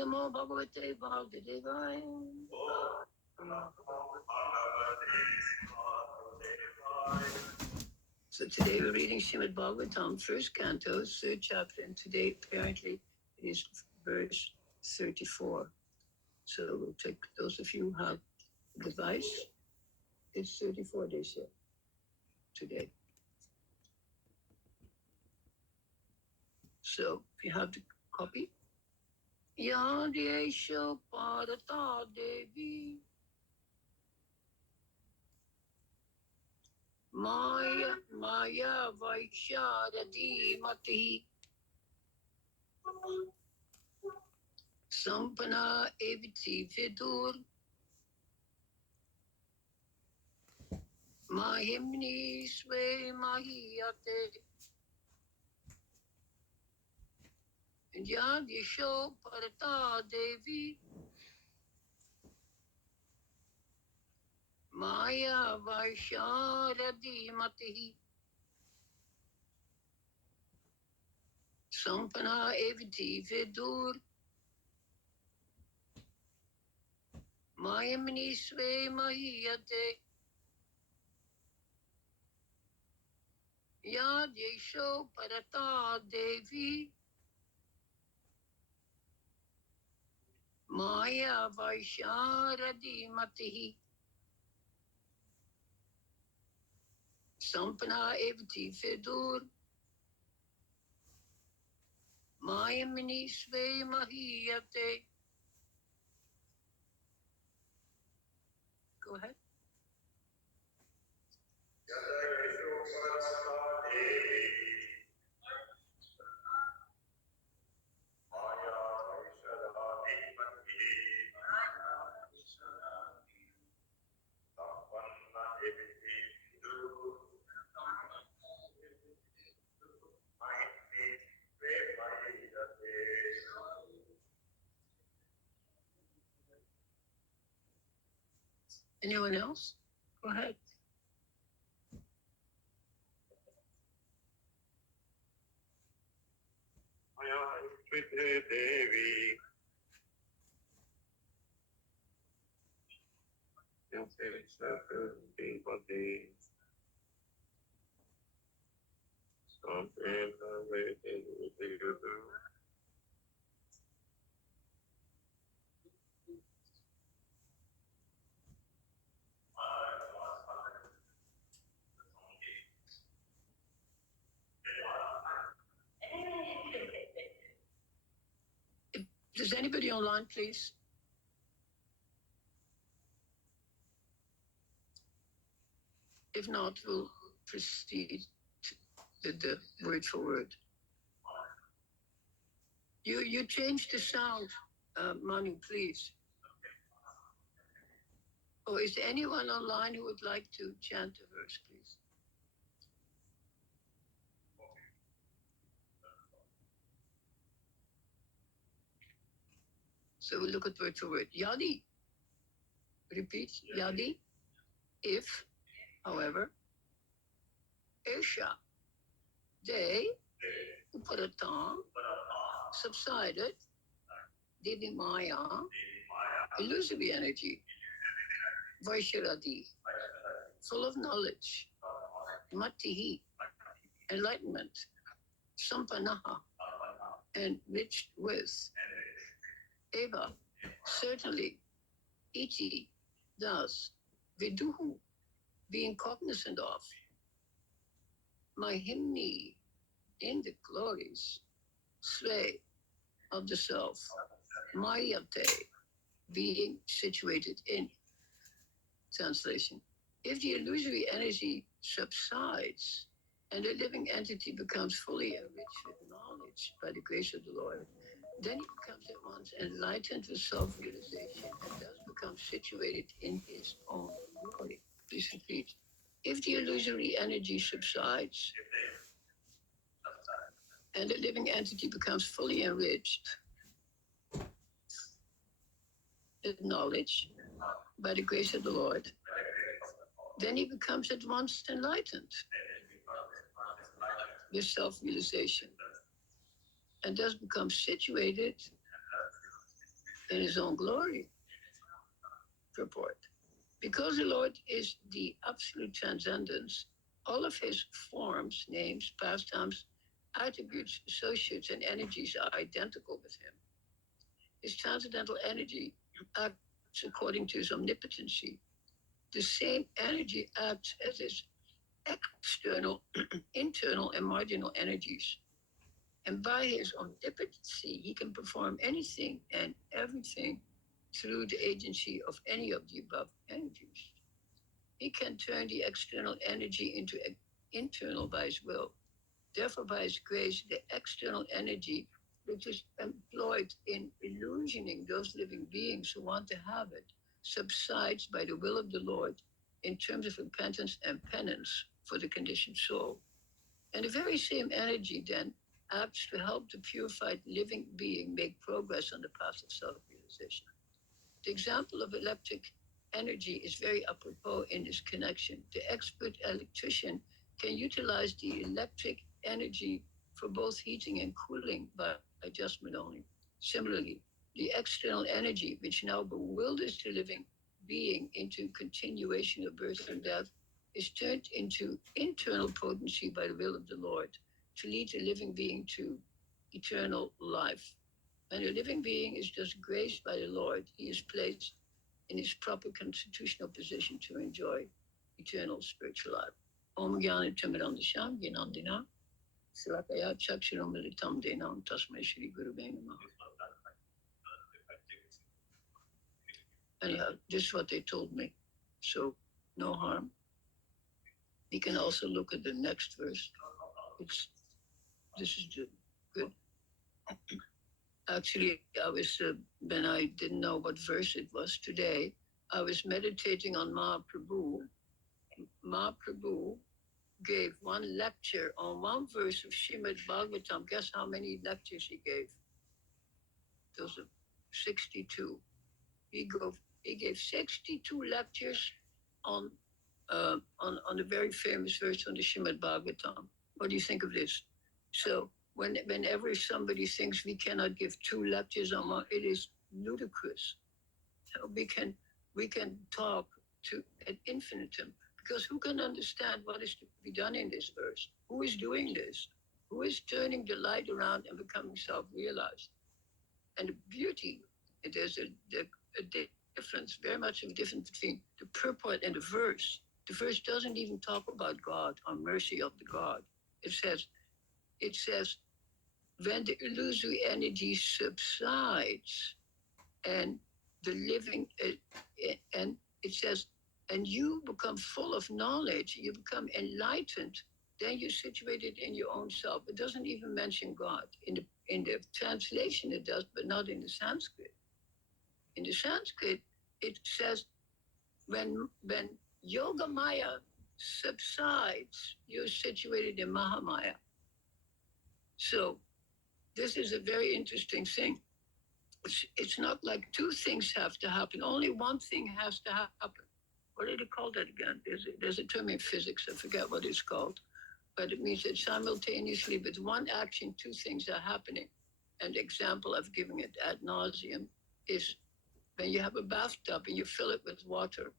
Namo Bhagavate Vasudevaya. So today we're reading Srimad Bhagavatam, first canto, third chapter, and today apparently it is verse 34. So we'll take those of you who have a device. It's 34, they say, today. So if you have the copy. Yadesha Parata Devi Maya Vaishyarati Mati Sampana Eviti Vidur Mahimni Sve Mahiyate Yadesha Parata Devi Maya Vaishyarati Mati Sampana Eviti Vidur Mayamini Sve Mahiyate Yadesho Parata Devi Maya Vaishyarati Matihi Sampana Evati Vidur Mayamini Sve Mahiyate. Go ahead. Anyone else? Go ahead. Devi. Does anybody online, please? If not, we'll proceed with the word for word. You changed the sound, Manu, please. Oh, is there anyone online who would like to chant a verse, please? So we'll look at word for word. Yadi. Repeat. Yadi. If, however, Esha, they, Uparatan, subsided, Devi Maya, illusory energy, Vaishiradi, full of knowledge, Matihi, enlightenment, Sampanaha, enriched with, Eva, certainly, Iti, thus, Viduhu, being cognizant of, Mahimni, in the glories, Sve, of the self, Mayate, being situated in. Translation. If the illusory energy subsides and the living entity becomes fully enriched with knowledge by the grace of the Lord, then he becomes at once enlightened with self-realization and thus becomes situated in his own glory. Please repeat. If the illusory energy subsides and the living entity becomes fully enriched with knowledge by the grace of the Lord, then he becomes at once enlightened with self-realization and thus becomes situated in his own glory purport. Because the Lord is the absolute transcendence, all of his forms, names, pastimes, attributes, associates, and energies are identical with him. His transcendental energy acts according to his omnipotency. The same energy acts as his external, internal, and marginal energies. And by his omnipotency, he can perform anything and everything through the agency of any of the above energies. He can turn the external energy into internal by his will. Therefore, by his grace, the external energy which is employed in illusioning those living beings who want to have it subsides by the will of the Lord in terms of repentance and penance for the conditioned soul. And the very same energy then acts to help the purified living being make progress on the path of self-realization. The example of electric energy is very apropos in this connection. The expert electrician can utilize the electric energy for both heating and cooling by adjustment only. Similarly, the external energy, which now bewilders the living being into continuation of birth and death, is turned into internal potency by the will of the Lord to lead the living being to eternal life. When a living being is just graced by the Lord, he is placed in his proper constitutional position to enjoy eternal spiritual life. Om Gyana Timirandasham Ginandina Sirakaya Chakshiram Militam Denam Tasmai Shri Guru Namaha. Anyhow, this is what they told me. So no harm. We can also look at the next verse. This is good. Actually, I was, when I didn't know what verse it was today, I was meditating on Mahaprabhu. Mahaprabhu gave one lecture on one verse of Srimad Bhagavatam. Guess how many lectures he gave? Those are 62. He gave 62 lectures on a very famous verse on the Srimad Bhagavatam. What do you think of this? So whenever somebody thinks we cannot give 2 lectures on one, it is ludicrous. So we can talk to ad infinitum, because who can understand what is to be done in this verse? Who is doing this? Who is turning the light around and becoming self-realized? And the beauty, there's a difference, very much of a difference between the purport and the verse. The verse doesn't even talk about God or mercy of the God. It says, when the illusory energy subsides and the living, and it says, and you become full of knowledge, you become enlightened, then you're situated in your own self. It doesn't even mention God. In the translation it does, but not in the Sanskrit. In the Sanskrit, it says, when Yoga Maya subsides, you're situated in Mahamaya. So this is a very interesting thing. It's not like 2 things have to happen. Only one thing has to happen. What do they call that again? There's a term in physics. I forget what it's called. But it means that simultaneously with one action, 2 things are happening. And the example I've given it ad nauseum is when you have a bathtub and you fill it with water.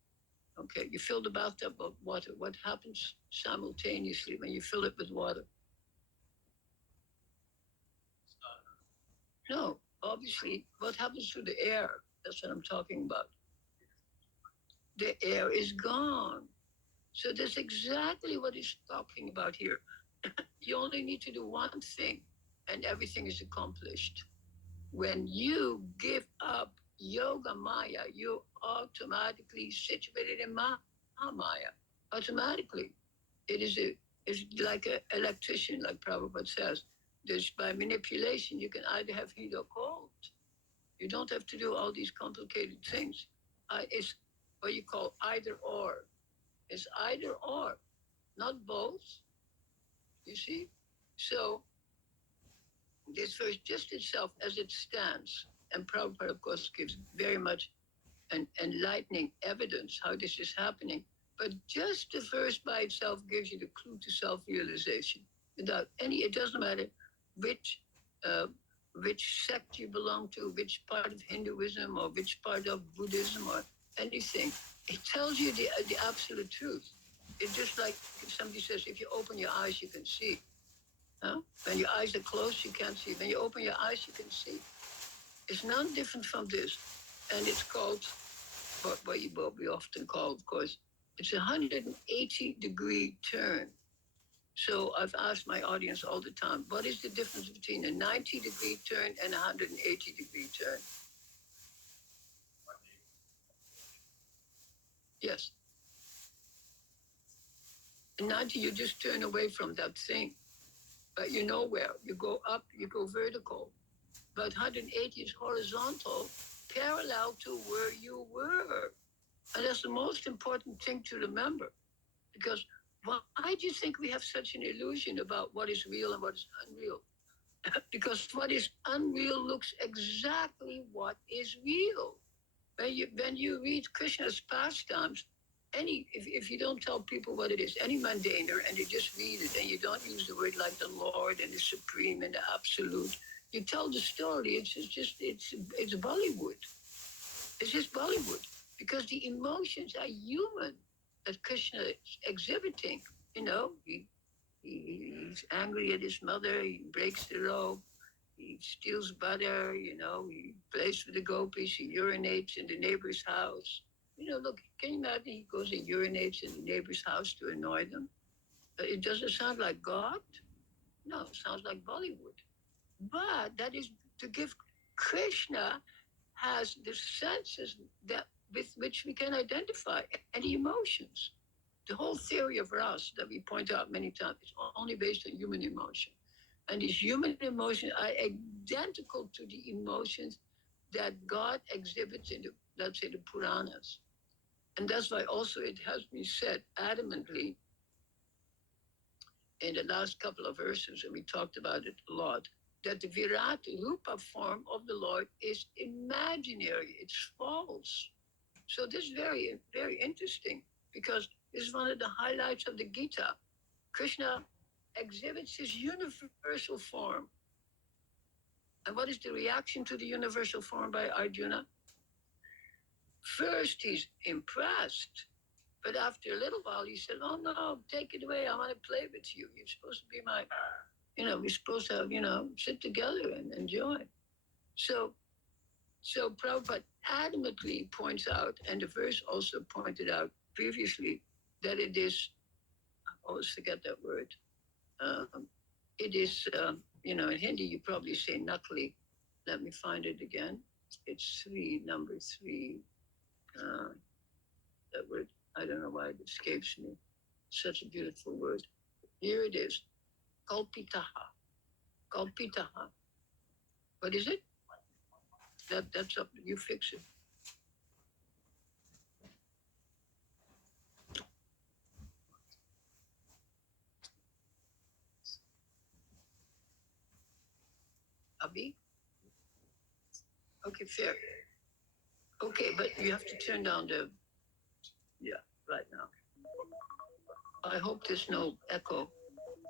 Okay, you fill the bathtub with water. What happens simultaneously when you fill it with water? No, obviously, what happens to the air? That's what I'm talking about. The air is gone. So that's exactly what he's talking about here. You only need to do one thing and everything is accomplished. When you give up Yoga Maya, you're automatically situated in Mahamaya. Automatically. It's like an electrician, like Prabhupada says. There's, by manipulation, you can either have heat or cold. You don't have to do all these complicated things. It's what you call either or. It's either or, not both. You see? So this verse just itself as it stands, and Prabhupada, of course, gives very much an enlightening evidence how this is happening. But just the verse by itself gives you the clue to self-realization. Without any, it doesn't matter which which sect you belong to, which part of Hinduism or which part of Buddhism or anything. It tells you the absolute truth. It's just like if somebody says, if you open your eyes, you can see. Huh? When your eyes are closed, you can't see. When you open your eyes, you can see. It's none different from this. And it's called, what we often call, of course, it's a 180-degree turn. So I've asked my audience all the time, what is the difference between a 90-degree turn and a 180-degree turn? Yes. In 90, you just turn away from that thing. But you know where. You go up, you go vertical. But 180 is horizontal, parallel to where you were. And that's the most important thing to remember. Because why do you think we have such an illusion about what is real and what is unreal? Because what is unreal looks exactly what is real. When you read Krishna's pastimes, if you don't tell people what it is, any mundaner, and you just read it, and you don't use the word like the Lord and the Supreme and the Absolute, you tell the story. It's Bollywood. It's just Bollywood because the emotions are human that Krishna is exhibiting. You know, he's angry at his mother. He breaks the robe. He steals butter, he plays with the gopis, he urinates in the neighbor's house. Look, can you imagine he goes and urinates in the neighbor's house to annoy them? It doesn't sound like God. No, it sounds like Bollywood. But that is to give Krishna has the senses that with which we can identify any emotions. The whole theory of Ras that we point out many times is only based on human emotion. And these human emotions are identical to the emotions that God exhibits in let's say, the Puranas. And that's why also it has been said adamantly in the last couple of verses, and we talked about it a lot, that the Virat Rupa form of the Lord is imaginary, it's false. So this is very, very interesting because this is one of the highlights of the Gita. Krishna exhibits his universal form. And what is the reaction to the universal form by Arjuna? First, he's impressed. But after a little while, he said, oh, no, take it away. I want to play with you. You're supposed to be my, we're supposed to have, sit together and enjoy. So Prabhupada adamantly points out, and the verse also pointed out previously, that it is, I always forget that word. It is, in Hindi, you probably say nakli. Let me find it again. It's number three. That word, I don't know why it escapes me. Such a beautiful word. Here it is. Kalpitaha. Kalpitaha. What is it? That's up. You fix it. Abhi? Okay, fair. Okay, but you have to turn down right now. I hope there's no echo.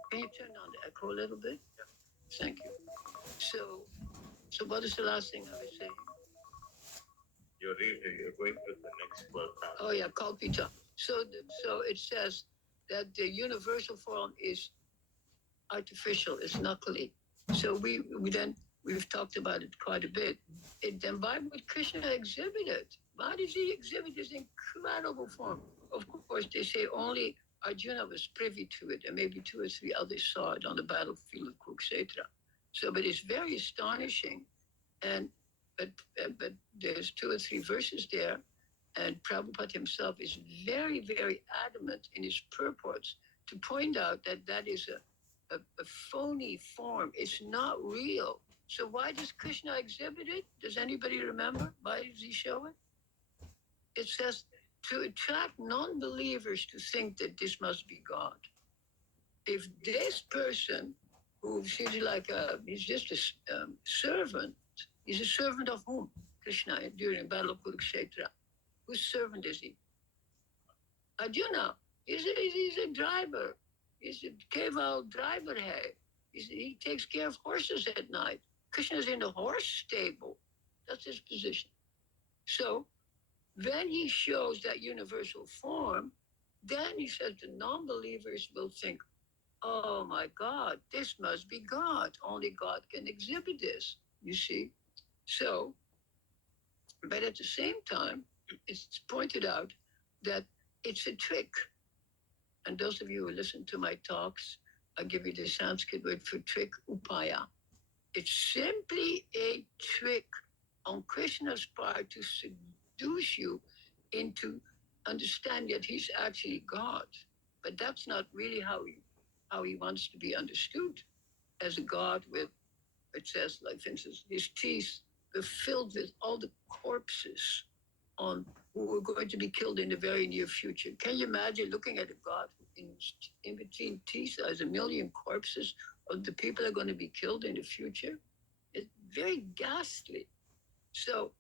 Can you turn down the echo a little bit? Thank you. So what is the last thing I was saying? You're going to the next word. Oh yeah, Kalpita. So it says that the universal form is artificial, it's nakli. So we've talked about it quite a bit. Then why would Krishna exhibit it? Why does he exhibit this incredible form? Of course, they say only Arjuna was privy to it, and maybe two or three others saw it on the battlefield of Kurukshetra. But it's very astonishing, but there's two or three verses there, and Prabhupada himself is very, very adamant in his purports to point out that is a phony form. It's not real. So why does Krishna exhibit it? Does anybody remember? Why does he show it? It says to attract non-believers to think that this must be God. If this person, who seems like he's just a servant, he's a servant of whom? Krishna during Battle of Kurukshetra. Whose servant is he? Arjuna. He's a driver. He's a keval driver. He takes care of horses at night. Krishna is in the horse stable. That's his position. So when he shows that universal form, then he says the non-believers will think, oh my God, this must be God. Only God can exhibit this, you see. So, but at the same time, it's pointed out that it's a trick. And those of you who listen to my talks, I give you the Sanskrit word for trick, upaya. It's simply a trick on Krishna's part to seduce you into understanding that he's actually God. But that's not really how he wants to be understood as a God with, it says, like, for instance, his teeth were filled with all the corpses on who are going to be killed in the very near future. Can you imagine looking at a God in between teeth as a million corpses of the people that are going to be killed in the future? It's very ghastly. So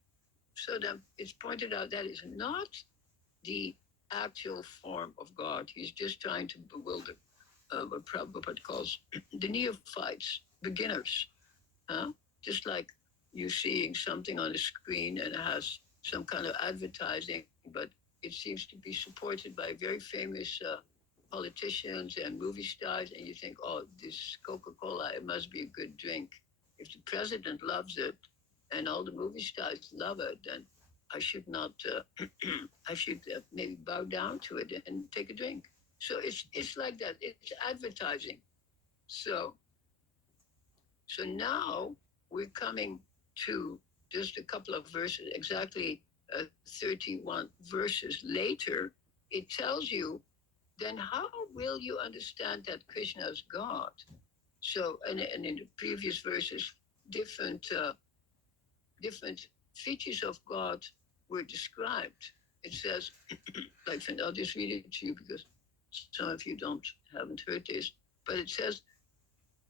that it's pointed out that is not the actual form of God. He's just trying to bewilder what Prabhupada calls the neophytes, beginners. Huh? Just like you seeing something on the screen and it has some kind of advertising, but it seems to be supported by very famous politicians and movie stars, and you think, oh, this Coca-Cola, it must be a good drink. If the president loves it and all the movie stars love it, then I should not, I should maybe bow down to it and take a drink. So it's like that. It's advertising. So now we're coming to just a couple of verses, exactly 31 verses later. It tells you, then how will you understand that Krishna is God? So, and in the previous verses, different features of God were described. It says, like, I'll just read it to you because some of you haven't heard this, but it says,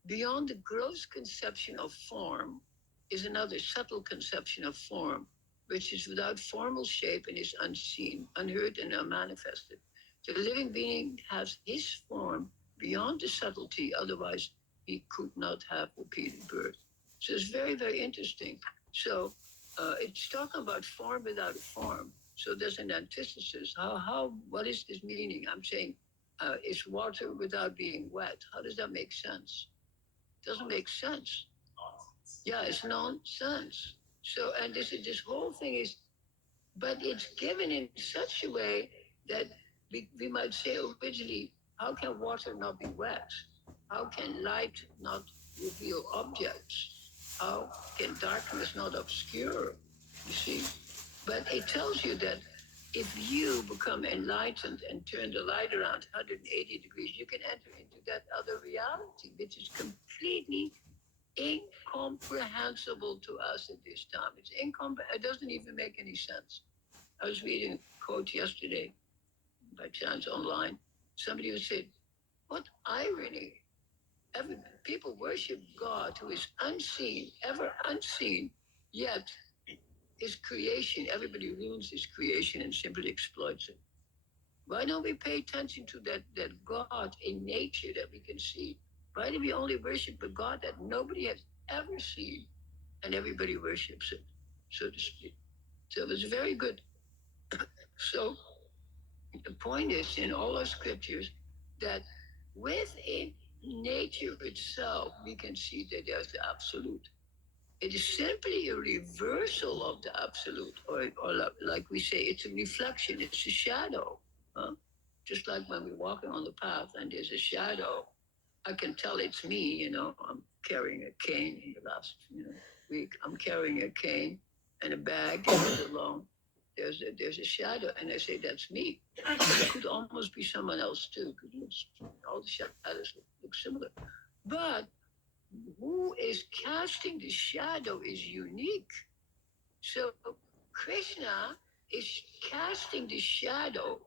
beyond the gross conception of form is another subtle conception of form, which is without formal shape and is unseen, unheard, and unmanifested. The living being has his form beyond the subtlety, otherwise he could not have repeated birth. So it's very, very interesting. So it's talking about form without form. So there's an antithesis. What is this meaning? I'm saying it's water without being wet. How does that make sense? Doesn't make sense. Yeah, it's nonsense. So, and this whole thing is, but it's given in such a way that we might say originally, how can water not be wet? How can light not reveal objects? How can darkness not obscure? You see? But it tells you that if you become enlightened and turn the light around 180 degrees, you can enter into that other reality, which is completely incomprehensible to us at this time. It doesn't even make any sense. I was reading a quote yesterday, by chance online. Somebody who said, what irony. People worship God who is unseen, ever unseen, yet his creation, everybody ruins his creation and simply exploits it. Why don't we pay attention to that God in nature that we can see? Why do we only worship a God that nobody has ever seen and everybody worships it, so to speak? So it's very good. So the point is in all our scriptures that within nature itself, we can see that there's the absolute. It is simply a reversal of the absolute, or like we say, it's a reflection, it's a shadow. Huh? Just like when we're walking on the path and there's a shadow, I can tell it's me, I'm carrying a cane in the last week. I'm carrying a cane and a bag along. There's a shadow, and I say, that's me. It could almost be someone else too, because all the shadows look similar. But who is casting the shadow is unique. So Krishna is casting the shadow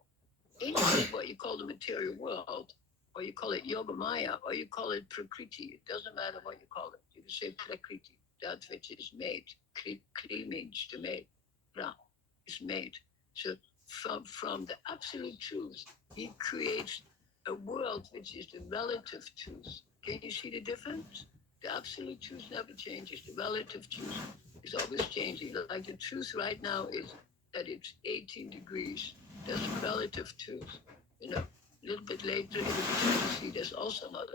into what you call the material world, or you call it Yoga Maya, or you call it Prakriti. It doesn't matter what you call it. You can say Prakriti, that which is made. Kri means to make. Ra is made. So from the absolute truth, he creates a world which is the relative truth. Can you see the difference? The absolute truth never changes. The relative truth is always changing. Like the truth right now is that it's 18 degrees. That's relative truth. A little bit later it'll be 23. That's also not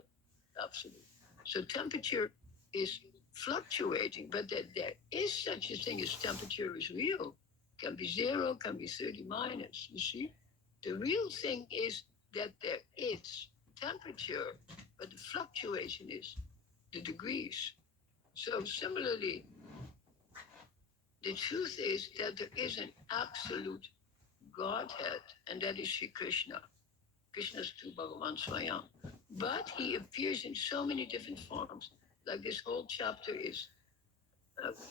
absolute. So temperature is fluctuating, but that there is such a thing as temperature is real. Can be zero, can be 30 minus. You see? The real thing is that there is temperature, but the fluctuation is the degrees. So similarly, the truth is that there is an absolute Godhead, and that is Sri Krishna. Krishna's to Bhagavan Swayam. But he appears in so many different forms. Like this whole chapter is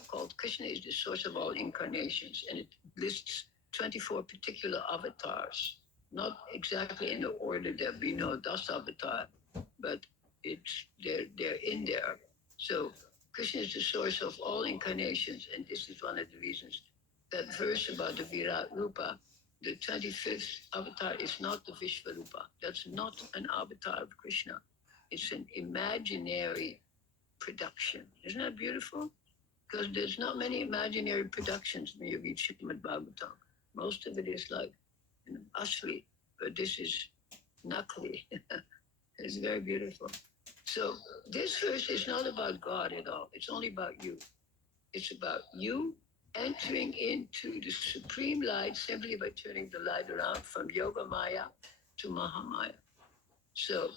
called Krishna is the source of all incarnations, and it lists 24 particular avatars. Not exactly in the order that we know Das avatar, but they're in there. So Krishna is the source of all incarnations, and this is one of the reasons that verse about the Virat Rupa, the 25th avatar, is not the Vishvarupa. That's not an avatar of Krishna. It's an imaginary production. Isn't that beautiful? Because there's not many imaginary productions when you read Srimad Bhagavatam. Most of it is like Asli, but this is Nakli. It's very beautiful. So this verse is not about God at all. It's only about you. It's about you entering into the supreme light simply by turning the light around from Yoga Maya to Mahamaya. So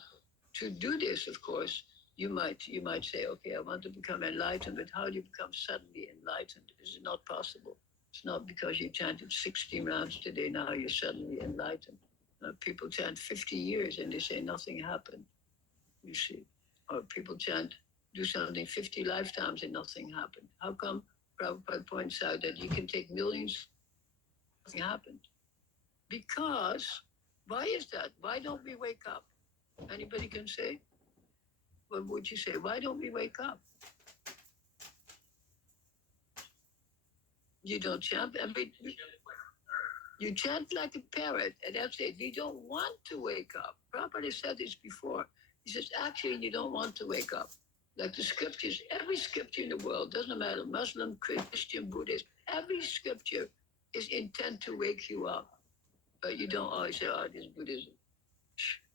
to do this, of course, you might say, okay, I want to become enlightened, but how do you become suddenly enlightened? Is it not possible? It's not because you chanted 16 rounds today, now you're suddenly enlightened. People chant 50 years and they say nothing happened, you see. Or people chant, do something 50 lifetimes and nothing happened. How come Prabhupada points out that you can take millions, nothing happened? Because, why is that? Why don't we wake up? Anybody can say? What would you say? Why don't we wake up? You don't chant. I mean, you chant like a parrot, and that's it. You don't want to wake up. Prabhupada said this before. He says, actually, you don't want to wake up. Like the scriptures, every scripture in the world, doesn't matter, Muslim, Christian, Buddhist, every scripture is intent to wake you up. But you don't always say, oh, this is Buddhism.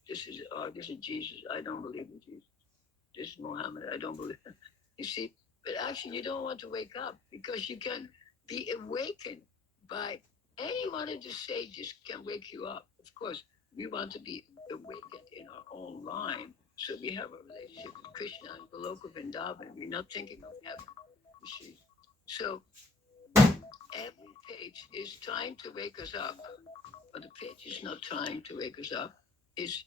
This is Jesus. I don't believe in Jesus. This is Muhammad. I don't believe. You see, but actually, you don't want to wake up because you can be awakened by any one of the sages can wake you up. Of course, we want to be awakened in our own line. So we have a relationship with Krishna and Goloka Vrindavan. We're not thinking of heaven. You see. So every page is trying to wake us up, but the page is not trying to wake us up. It's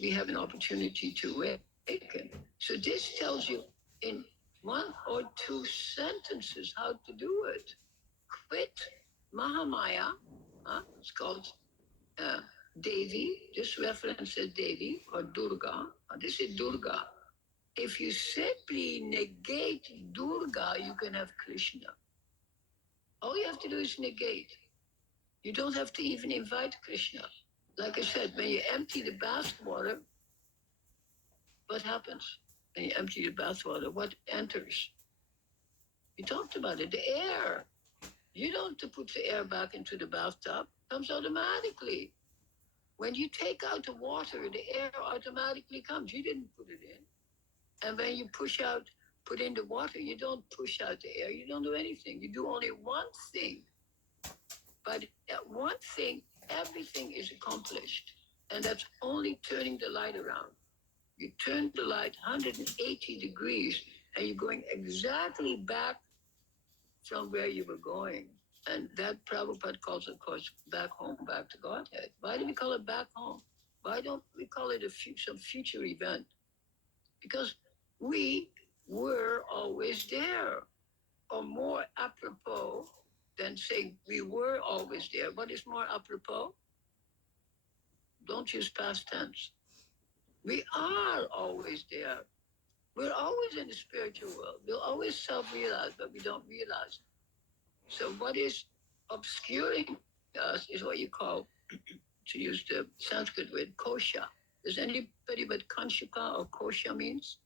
we have an opportunity to awaken. So this tells you in one or two sentences how to do it. Quit Mahamaya. It's called Devi. This reference is Devi or Durga. This is Durga. If you simply negate Durga, you can have Krishna. All you have to do is negate. You don't have to even invite Krishna. Like I said, when you empty the bath water, what happens? When you empty the bath water, what enters? You talked about it, the air. You don't have to put the air back into the bathtub. It comes automatically. When you take out the water, the air automatically comes. You didn't put it in. And when you put in the water, you don't push out the air. You don't do anything. You do only one thing. But that one thing, everything is accomplished. And that's only turning the light around. You turn the light 180 degrees and you're going exactly back from where you were going. And that Prabhupada calls, of course, back home, back to Godhead. Why do we call it back home? Why don't we call it some future event? Because we were always there. Or more apropos than saying we were always there. What is more apropos? Don't use past tense. We are always there. We're always in the spiritual world. We'll always self-realize, but we don't realize. So what is obscuring us is what you call, to use the Sanskrit word, kosha. Does anybody what kanshika or kosha means?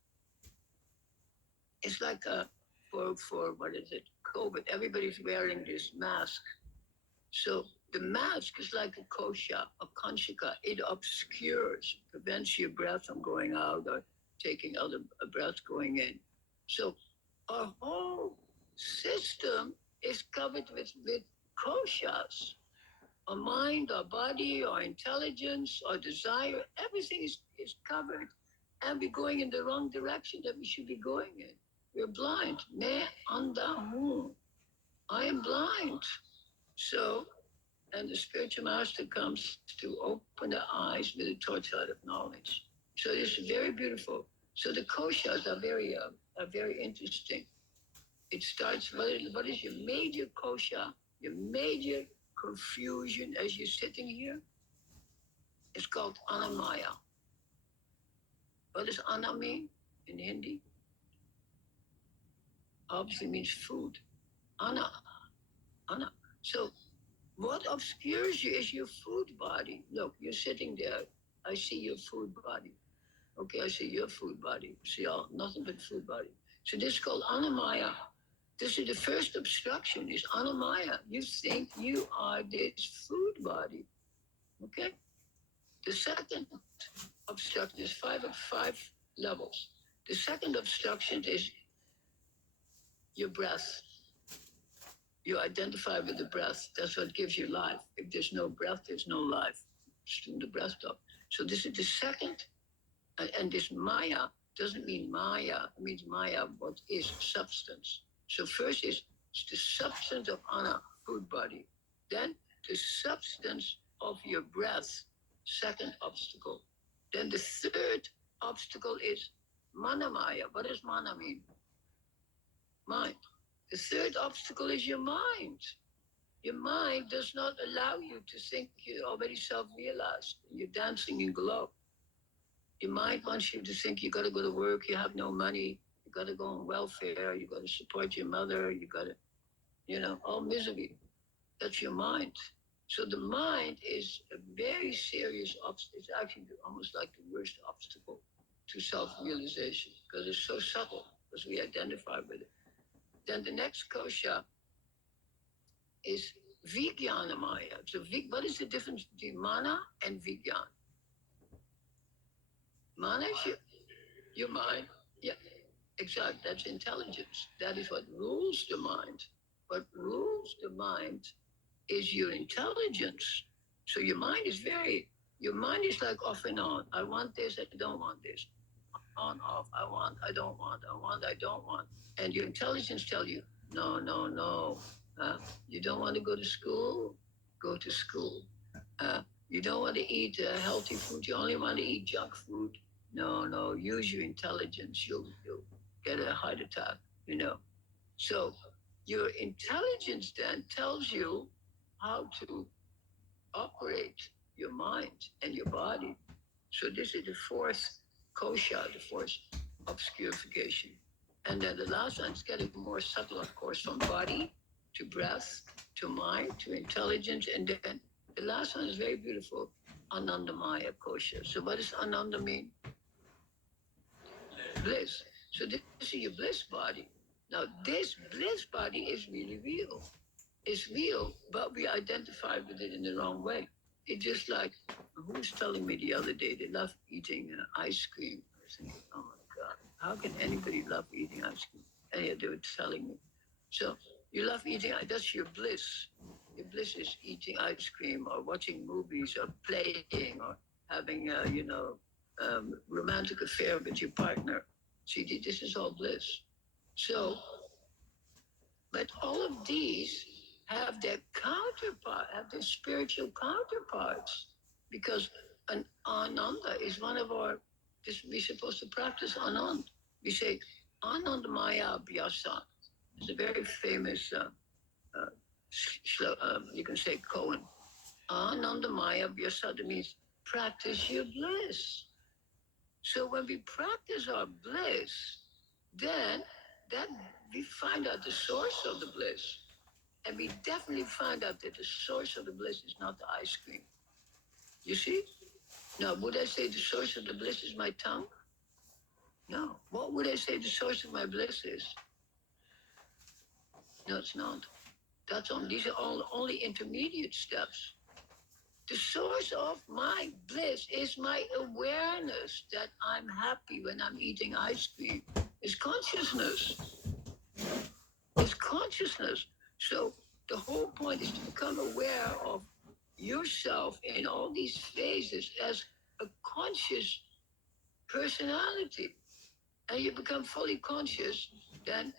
It's like for what is it? COVID. Everybody's wearing this mask. So the mask is like a kosha, a kanchika. It obscures, prevents your breath from going out or taking other breath going in. So our whole system is covered with koshas. Our mind, our body, our intelligence, our desire, everything is covered. And we're going in the wrong direction that we should be going in. We're blind. Me anda hu. I am blind. So, and the spiritual master comes to open the eyes with the torchlight of knowledge. So this is very beautiful. So the koshas are very interesting. It starts, what is your major kosha, your major confusion as you're sitting here? It's called anamaya. What does ana mean in Hindi? Obviously means food. Ana, ana. So what obscures you is your food body. Look, you're sitting there. I see your food body. Okay, I see your food body. See all nothing but food body. So this is called anamaya. This is the first obstruction, is anamaya. You think you are this food body. Okay? The second obstruction is five levels. The second obstruction is your breath. You identify with the breath. That's what gives you life. If there's no breath, there's no life. Soon the breath stop. So this is the second, and this maya doesn't mean maya. It means maya, what is substance. So first is the substance of ana, food body. Then the substance of your breath, second obstacle. Then the third obstacle is manamaya. What does mana mean? Mind. The third obstacle is your mind. Your mind does not allow you to think you're already self-realized. You're dancing in glow. Your mind wants you to think you got to go to work, you have no money, you got to go on welfare, you got to support your mother, you got to, all misery. That's your mind. So the mind is a very serious obstacle. It's actually almost like the worst obstacle to self-realization because it's so subtle because we identify with it. Then the next kosha is Vijnanamaya. So what is the difference between mana and Vijnan? Mana is your mind. Yeah, exactly. That's intelligence. That is what rules the mind. What rules the mind is your intelligence. So your mind is like off and on. I want this, I don't want this. On, off, I want, I don't want, I want, I don't want. And your intelligence tell you, no, no, no. You don't want to go to school? Go to school. You don't want to eat healthy food. You only want to eat junk food. No, no. Use your intelligence. You'll get a heart attack. So your intelligence then tells you how to operate your mind and your body. So this is the fourth kosha, the fourth obscurification. And then the last one is getting more subtle, of course, from body to breath to mind to intelligence. And then the last one is very beautiful, Anandamaya kosha. So what does Ananda mean? Bliss. So this is your bliss body. Now this bliss body is really real. It's real, but we identify with it in the wrong way. It's just like, who was telling me the other day they love eating ice cream? I was thinking, oh my God, how can anybody love eating ice cream? And yet they were telling me. So you love eating, that's your bliss. Your bliss is eating ice cream or watching movies or playing or having romantic affair with your partner. See, this is all bliss. So, but all of these have their counterpart, have their spiritual counterparts, because an Ananda is one of our. We're supposed to practice Anand. We say Anandamaya Abhyasa. It's a very famous. You can say koan. Anandamaya Abhyasa. That means practice your bliss. So when we practice our bliss, then that we find out the source of the bliss. And we definitely find out that the source of the bliss is not the ice cream. You see? Now, would I say the source of the bliss is my tongue? No. What would I say the source of my bliss is? No, it's not. These are all only intermediate steps. The source of my bliss is my awareness that I'm happy when I'm eating ice cream. It's consciousness. It's consciousness. So the whole point is to become aware of yourself in all these phases as a conscious personality. And you become fully conscious, then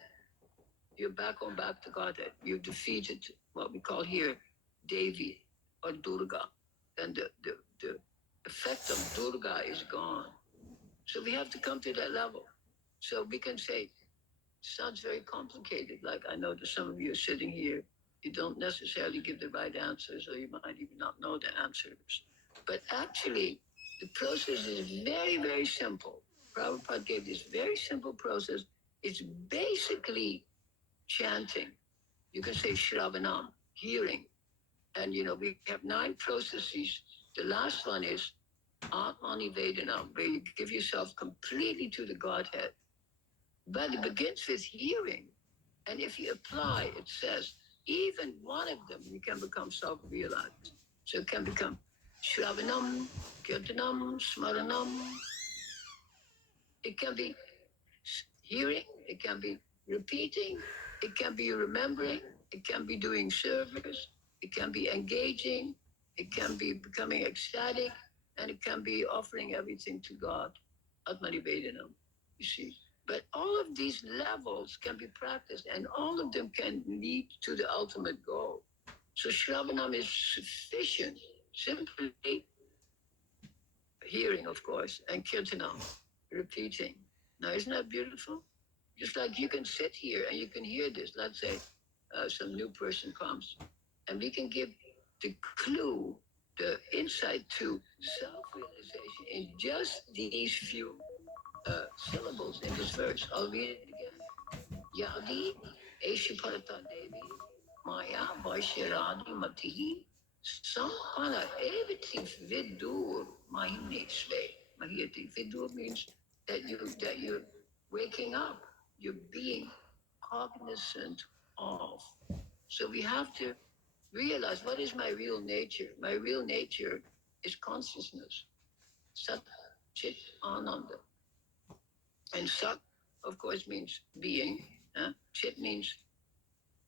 you're back to Godhead. You've defeated what we call here Devi or Durga. And the effect of Durga is gone. So we have to come to that level. So we can say, sounds very complicated. Like I know that some of you are sitting here, you don't necessarily give the right answers, or you might even not know the answers. But actually, the process is very, very simple. Prabhupada gave this very simple process. It's basically chanting. You can say Shravanam, hearing. And we have 9 processes. The last one is Atmani Vedanam, where you give yourself completely to the Godhead. But it begins with hearing. And if you apply, it says, even one of them, you can become self-realized. So it can become Shravanam, Kirtanam, Smaranam. It can be hearing, it can be repeating, it can be remembering, it can be doing service, it can be engaging, it can be becoming ecstatic, and it can be offering everything to God. Atmani Vedanam, you see. But all of these levels can be practiced, and all of them can lead to the ultimate goal. So Shravanam is sufficient, simply hearing, of course, and Kirtanam, repeating. Now, isn't that beautiful? Just like you can sit here and you can hear this. Let's say some new person comes, and we can give the clue, the insight to self-realization in just these few syllables in this verse. I'll read it again. Yadi Eshiparata Devi Maya Vaishiradi Matihi Sampana Eviti Vidur Mahinesve. Mahiyati. Vidur means that you're waking up, you're being cognizant of. So we have to realize, what is my real nature? My real nature is consciousness. Sat Chit Ananda. And Sat, of course, means being. Chit means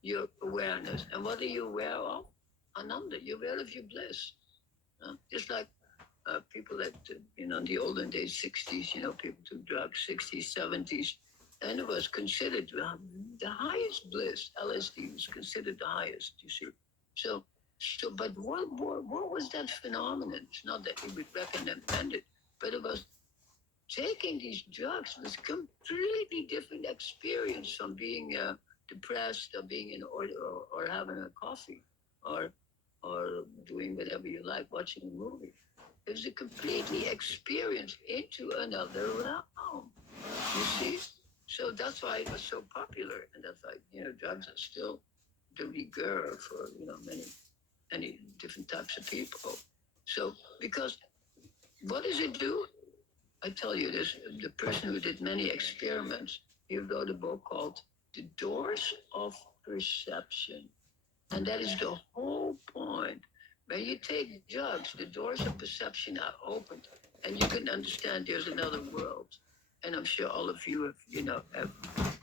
your awareness. And what are you aware of? Ananda. You're aware of your bliss. Just like people that, in the olden days, 60s, people took drugs, 60s, 70s. And it was considered the highest bliss. LSD was considered the highest, you see. So, but what was that phenomenon? It's not that we would recommend it, but it was taking these drugs was completely different experience from being depressed or being or having a coffee or doing whatever you like, watching a movie. It was a completely experience into another realm. You see, so that's why it was so popular, and that's why drugs are still the rigueur for many different types of people. So because what does it do? I tell you this, the person who did many experiments, he wrote a book called The Doors of Perception. And that is the whole point. When you take drugs, the doors of perception are opened, and you can understand there's another world. And I'm sure all of you have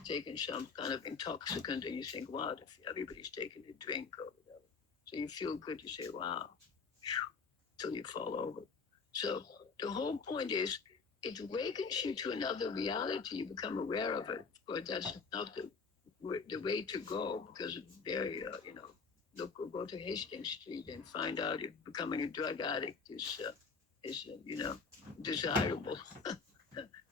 taken some kind of intoxicant, and you think, wow, if everybody's taking a drink or whatever. So you feel good, you say, wow, till you fall over. So the whole point is, it awakens you to another reality. You become aware of it. Of course, that's not the way to go, because it's very, look, go to Hastings Street and find out if becoming a drug addict is desirable.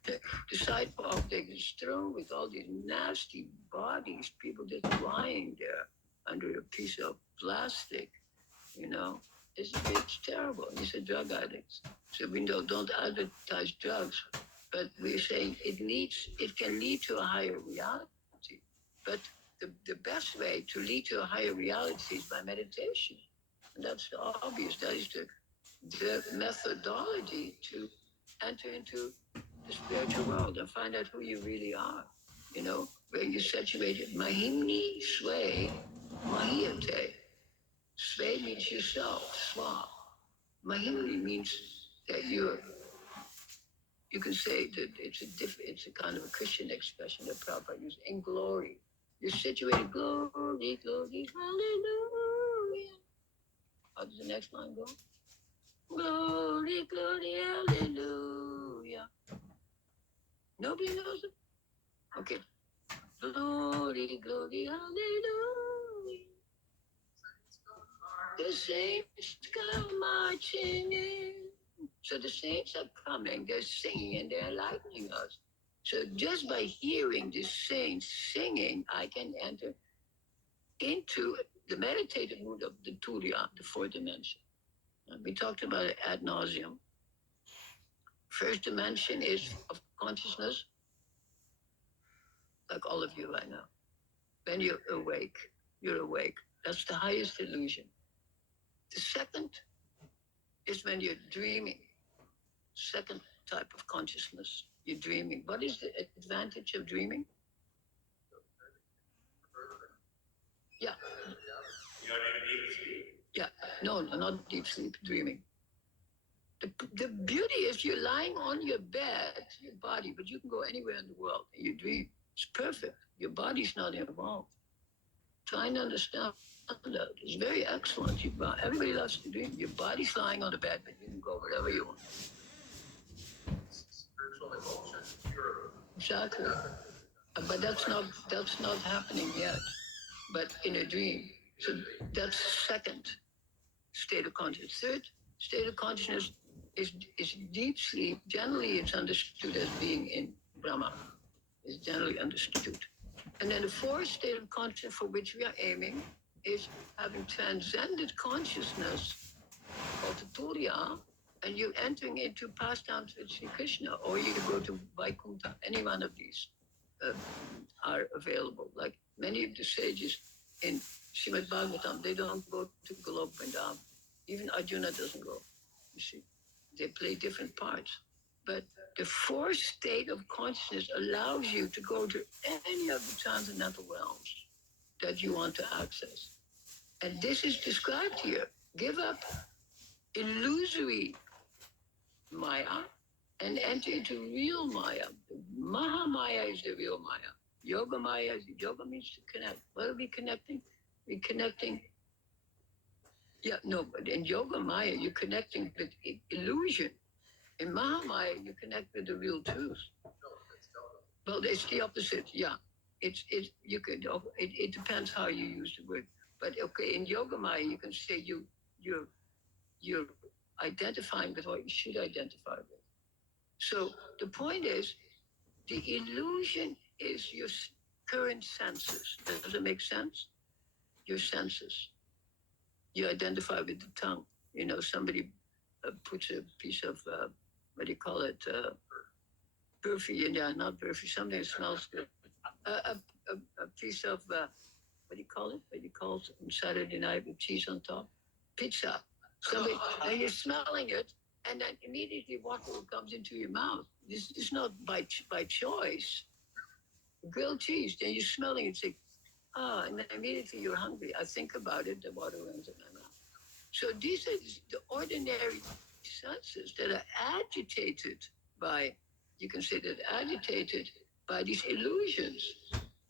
The sidewalk is strewn with all these nasty bodies, people just lying there under a piece of plastic, It's terrible. These are drug addicts. So we don't advertise drugs, but we're saying it can lead to a higher reality. But the best way to lead to a higher reality is by meditation. And that's obvious. That is the methodology to enter into the spiritual world and find out who you really are. You know, where you're situated. Mahimni Sway Mahiyate. Sway means yourself, Swa. Mahimni means that you can say that it's a kind of a Christian expression that Prabhupada used, in glory. You're situated, glory, glory, hallelujah. How does the next line go? Glory, glory, hallelujah. Nobody knows it? Okay. Glory, glory, hallelujah. The saints come marching in. So the saints are coming, they're singing, and they're enlightening us. So just by hearing the saints singing, I can enter into the meditative mood of the Turiya, the fourth dimension. We talked about it ad nauseum. First dimension is of consciousness, like all of you right now. When you're awake, you're awake. That's the highest illusion. The second is when you're dreaming. Second type of consciousness. You're dreaming. What is the advantage of dreaming? Yeah. Yeah. No, not deep sleep, dreaming. The beauty is you're lying on your bed, your body, but you can go anywhere in the world and you dream. It's perfect. Your body's not involved. Trying to understand that is very excellent. Everybody loves to dream. Your body's lying on the bed, but you can go wherever you want. Spiritual emotion, pure. Exactly. But that's not happening yet. But in a dream. So that's second state of consciousness. Third state of consciousness is deep sleep. Generally, it's understood as being in Brahma. It's generally understood. And then the fourth state of consciousness for which we are aiming is having transcended consciousness called the Turiya, and you're entering into pastimes with Sri Krishna, or you go to Vaikuntha. Any one of these are available. Like many of the sages in Srimad Bhagavatam, they don't go to Golok Vrindavan. Even Arjuna doesn't go. You see, they play different parts. But the fourth state of consciousness allows you to go to any of the transcendental realms that you want to access. And this is described here. Give up illusory Maya and enter into real Maya. Mahamaya is the real Maya. Yoga Maya, yoga means to connect. What are we connecting? We're connecting. Yeah, no, but in Yoga Maya, you're connecting with illusion. In Mahamaya, you connect with the real truth. Well, it's the opposite. Yeah, it depends how you use the word. But okay, in Yoga Maya, you can say you're identifying with what you should identify with. So the point is, the illusion is your current senses. Does it make sense? Your senses. You identify with the tongue. You know, somebody puts a piece of, what do you call it? Burfi, not burfi, something that smells good. A piece of, what do you call it? What do you call it on Saturday night with cheese on top? Pizza. Somebody, and you're smelling it, and then immediately water comes into your mouth. This is not by choice. Grilled cheese, then you're smelling it, say, and then immediately you're hungry. I think about it, the water runs in my mouth. So these are the ordinary senses that are agitated by, you can say that agitated by these illusions.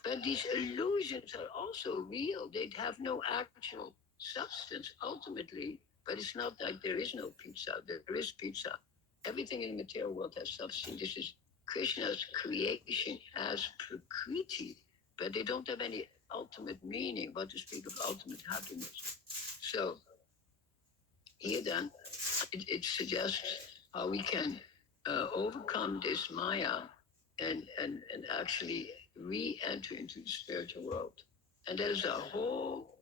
But these illusions are also real. They have no actual substance ultimately, but it's not like there is no pizza. There is pizza. Everything in the material world has substance. This is Krishna's creation as Prakriti, but they don't have any ultimate meaning, but to speak of ultimate happiness. So here then, it suggests how we can overcome this Maya and actually re-enter into the spiritual world. And there's a whole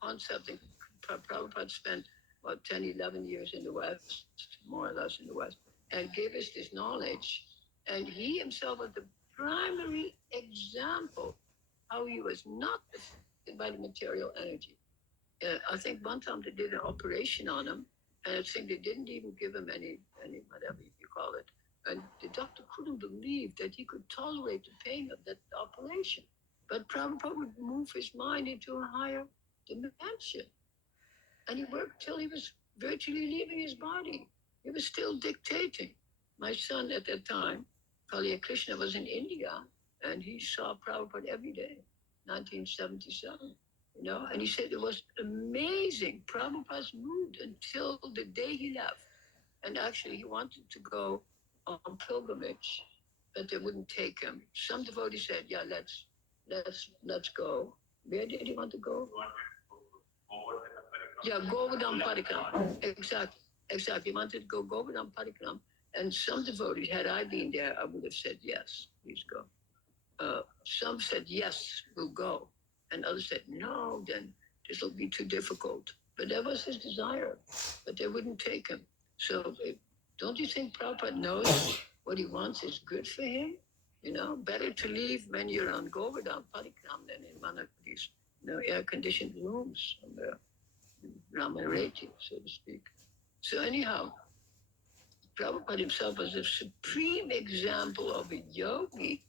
concept that Prabhupada spent about 10, 11 years in the West, more or less in the West, and gave us this knowledge. And he himself was the primary example how he was not affected by the material energy. I think one time they did an operation on him, and I think they didn't even give him any whatever you call it, And the doctor couldn't believe that he could tolerate the pain of that operation. But Prabhupada would move his mind into a higher dimension. And he worked till he was virtually leaving his body. He was still dictating. My son at that time, Kaliya Krishna, was in India, and he saw Prabhupada every day, 1977. And he said it was amazing. Prabhupada's mood until the day he left. And actually, he wanted to go on pilgrimage, but they wouldn't take him. Some devotees said, "Yeah, let's go." Where did he want to go? Yeah, Govardhan Parikram. Exactly. He wanted to go Govardhan Parikram. And some devotees, had I been there, I would have said, yes, please go. Some said, yes, we'll go. And others said, no, then this will be too difficult. But that was his desire. But they wouldn't take him. So don't you think Prabhupada knows what he wants is good for him? Better to leave when you're on Govardhan Parikram than in one of these air-conditioned rooms on the Ramareti, so to speak. So anyhow, Prabhupada himself was a supreme example of a yogi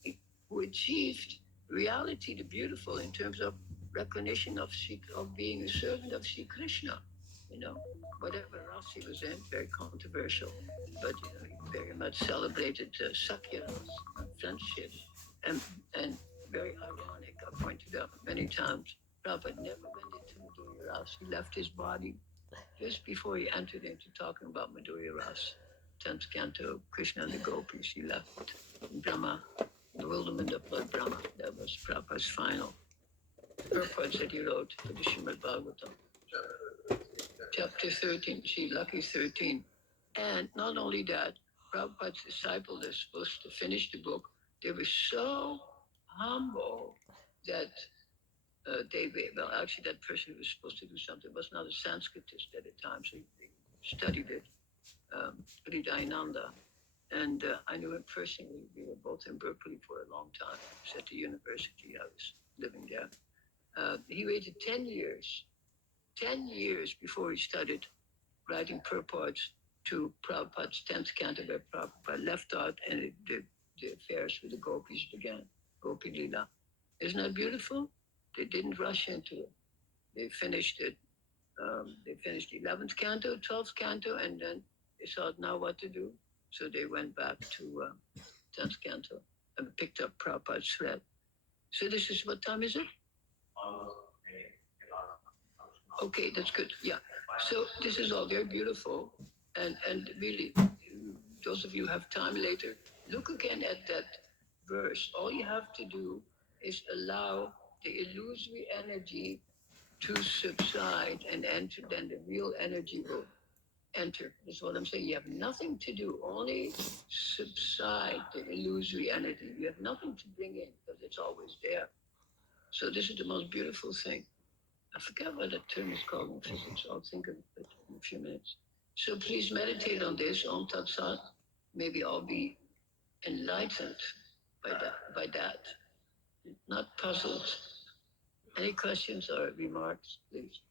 who achieved reality, the beautiful, in terms of recognition of being a servant of Sri Krishna. Whatever else he was in, very controversial, but he very much celebrated Sakya friendship, and very ironic. I pointed out many times. Prabhupada never went into Madhurya Ras. He left his body just before he entered into talking about Madhurya Ras, 10th canto, Krishna and the Gopis. He left Brahma, the bewilderment of Lord Brahma. That was Prabhupada's final purport that he wrote for the Srimad Bhagavatam. Chapter 13, see, lucky 13. And not only that, Prabhupada's disciples are supposed to finish the book. They were so humble that actually, that person who was supposed to do something was not a Sanskritist at the time, so he studied it, Hridayananda. And I knew him personally. We were both in Berkeley for a long time. He was at the university. I was living there. He waited 10 years before he started writing purports to Prabhupada's 10th canto, where Prabhupada left out, and the affairs with the gopis began, Gopi Lila. Isn't that beautiful? They didn't rush into it. They finished it. They finished 11th canto, 12th canto, and then they thought, now what to do? So they went back to 10th canto and picked up Prabhupada's thread. So this is, what time is it? Okay, that's good. Yeah. So this is all very beautiful. And really, those of you who have time later, look again at that verse. All you have to do is allow the illusory energy to subside and enter, then the real energy will enter. That's what I'm saying. You have nothing to do, only subside the illusory energy. You have nothing to bring in because it's always there. So this is the most beautiful thing. I forget what that term is called in physics. I'll think of it in a few minutes. So please meditate on this, Om Tat Sat. Maybe I'll be enlightened by that, not puzzled. Any questions or remarks, please?